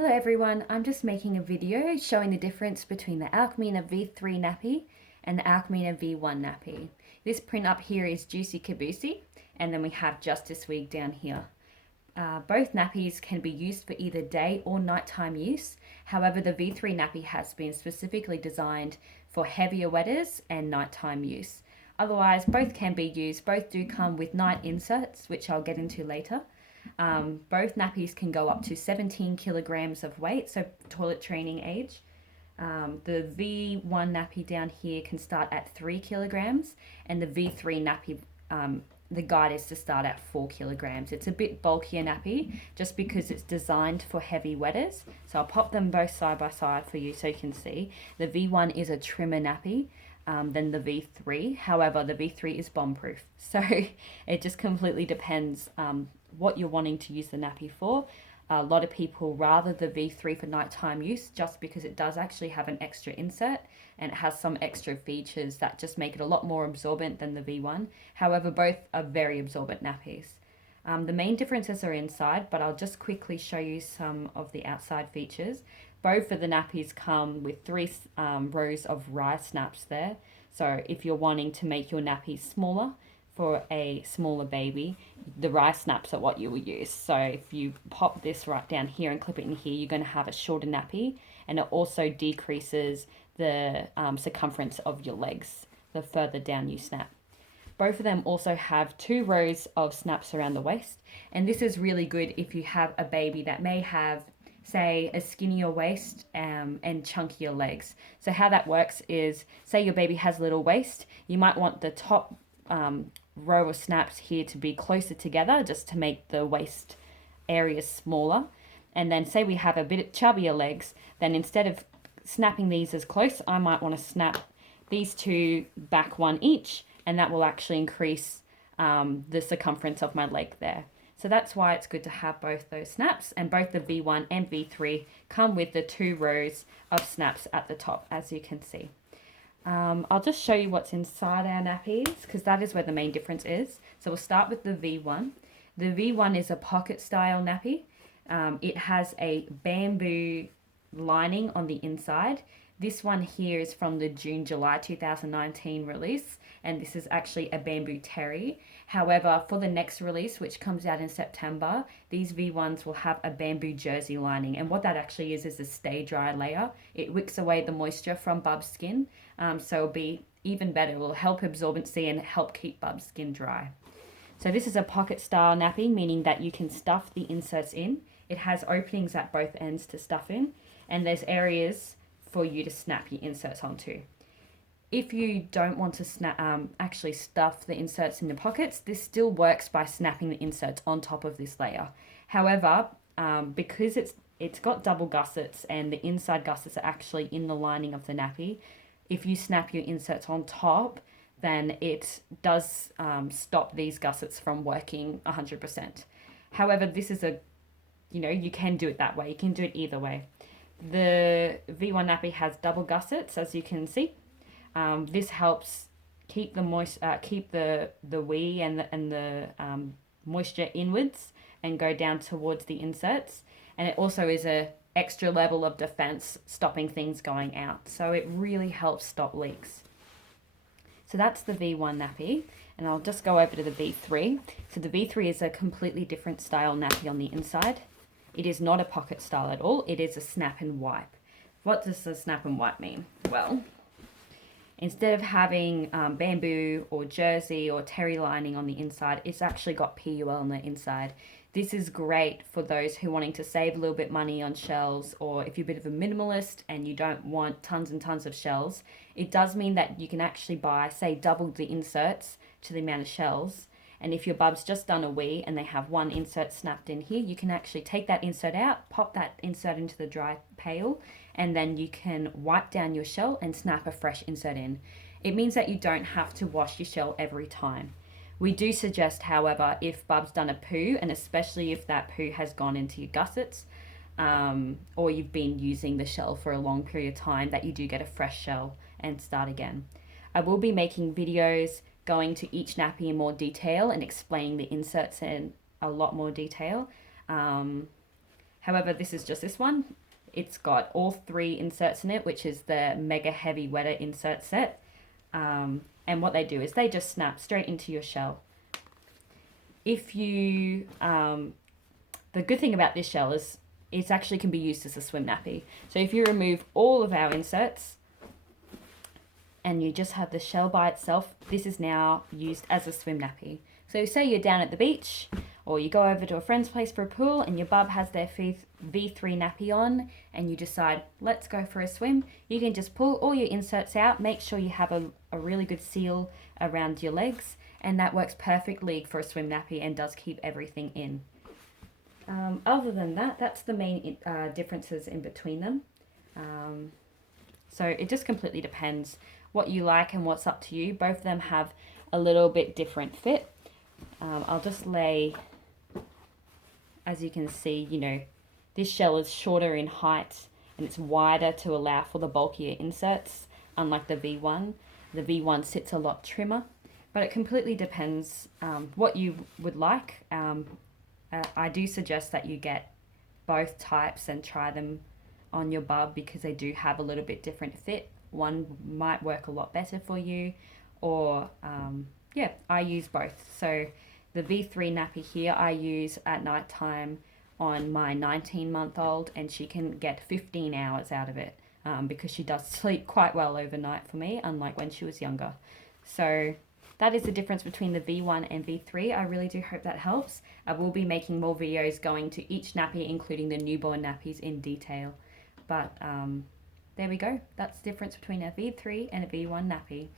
Hello everyone, I'm just making a video showing the difference between the Alcmena v3 nappy and the Alcmena v1 nappy. This print up here is Juicy Caboosey, and then we have Justice Wig down here. Both nappies can be used for either day or nighttime use. However, the v3 nappy has been specifically designed for heavier wetters and nighttime use. Otherwise, both can be used. Both do come with night inserts, which I'll get into later. Both nappies can go up to 17 kilograms of weight, so toilet training age. The V1 nappy down here can start at 3 kilograms, and the V3 nappy, the guide is to start at 4 kilograms. It's a bit bulkier nappy just because it's designed for heavy wetters. So I'll pop them both side by side for you so you can see. The V1 is a trimmer nappy than the V3. However, the V3 is bomb proof. So it just completely depends what you're wanting to use the nappy for. A lot of people rather the V3 for nighttime use just because it does actually have an extra insert and it has some extra features that just make it a lot more absorbent than the V1. However, both are very absorbent nappies. The main differences are inside, but I'll just quickly show you some of the outside features. Both of the nappies come with 3 rows of rye snaps there. So if you're wanting to make your nappy smaller, for a smaller baby, the rye snaps are what you will use. So if you pop this right down here and clip it in here, you're going to have a shorter nappy, and it also decreases the circumference of your legs the further down you snap. Both of them also have 2 rows of snaps around the waist, and this is really good if you have a baby that may have, say, a skinnier waist and chunkier legs. So how that works is, say your baby has a little waist, you might want the top row of snaps here to be closer together just to make the waist area smaller. And then say we have a bit chubbier legs, then instead of snapping these as close, I might want to snap these 2 back 1 each, and that will actually increase the circumference of my leg there. So that's why it's good to have both those snaps, and both the V1 and V3 come with the 2 rows of snaps at the top, as you can see. I'll just show you what's inside our nappies because that is where the main difference is. So we'll start with the V1. The V1 is a pocket style nappy. It has a bamboo lining on the inside. This one here is from the June-July 2019 release, and this is actually a bamboo terry. However, for the next release, which comes out in September, these V1s will have a bamboo jersey lining, and what that actually is a stay dry layer. It wicks away the moisture from bub's skin, so it'll be even better. It will help absorbency and help keep bub's skin dry. So this is a pocket style nappy, meaning that you can stuff the inserts in. It has openings at both ends to stuff in, and there's areas for you to snap your inserts onto. If you don't want to actually stuff the inserts in the pockets, this still works by snapping the inserts on top of this layer. However, because it's got double gussets and the inside gussets are actually in the lining of the nappy, if you snap your inserts on top, then it does stop these gussets from working 100%. However, this is you can do it that way. You can do it either way. The V1 nappy has double gussets, as you can see. This helps keep the wee and the moisture inwards and go down towards the inserts. And it also is a extra level of defense, stopping things going out. So it really helps stop leaks. So that's the V1 nappy, and I'll just go over to the V3. So the V3 is a completely different style nappy on the inside. It is not a pocket style at all. It is a snap and wipe. What does the snap and wipe mean? Well, instead of having bamboo or jersey or terry lining on the inside, it's actually got PUL on the inside. This is great for those who are wanting to save a little bit money on shells, or if you're a bit of a minimalist and you don't want tons and tons of shells. It does mean that you can actually buy, say, double the inserts to the amount of shells. And if your bub's just done a wee and they have 1 insert snapped in here, you can actually take that insert out, pop that insert into the dry pail, and then you can wipe down your shell and snap a fresh insert in. It means that you don't have to wash your shell every time. We do suggest, however, if bub's done a poo, and especially if that poo has gone into your gussets, or you've been using the shell for a long period of time, that you do get a fresh shell and start again. I will be making videos going to each nappy in more detail and explaining the inserts in a lot more detail. However, this is just this one. It's got all 3 inserts in it, which is the mega heavy wetter insert set. And what they do is they just snap straight into your shell. If you, the good thing about this shell is it actually can be used as a swim nappy. So if you remove all of our inserts and you just have the shell by itself, this is now used as a swim nappy. So say you're down at the beach, or you go over to a friend's place for a pool and your bub has their V3 nappy on and you decide, let's go for a swim. You can just pull all your inserts out, make sure you have a really good seal around your legs, and that works perfectly for a swim nappy and does keep everything in. Other than that, that's the main differences in between them. So it just completely depends what you like and what's up to you. Both of them have a little bit different fit. I'll just lay, as you can see, you know, this shell is shorter in height and it's wider to allow for the bulkier inserts, unlike the V1. The V1 sits a lot trimmer, but it completely depends what you would like. I do suggest that you get both types and try them on your bub because they do have a little bit different fit. One might work a lot better for you, or yeah, I use both. So the V3 nappy here I use at night time on my 19-month-old, and she can get 15 hours out of it because she does sleep quite well overnight for me, unlike when she was younger. So that is the difference between the V1 and V3. I really do hope that helps. I will be making more videos going to each nappy, including the newborn nappies in detail. But there we go. That's the difference between a V3 and a V1 nappy.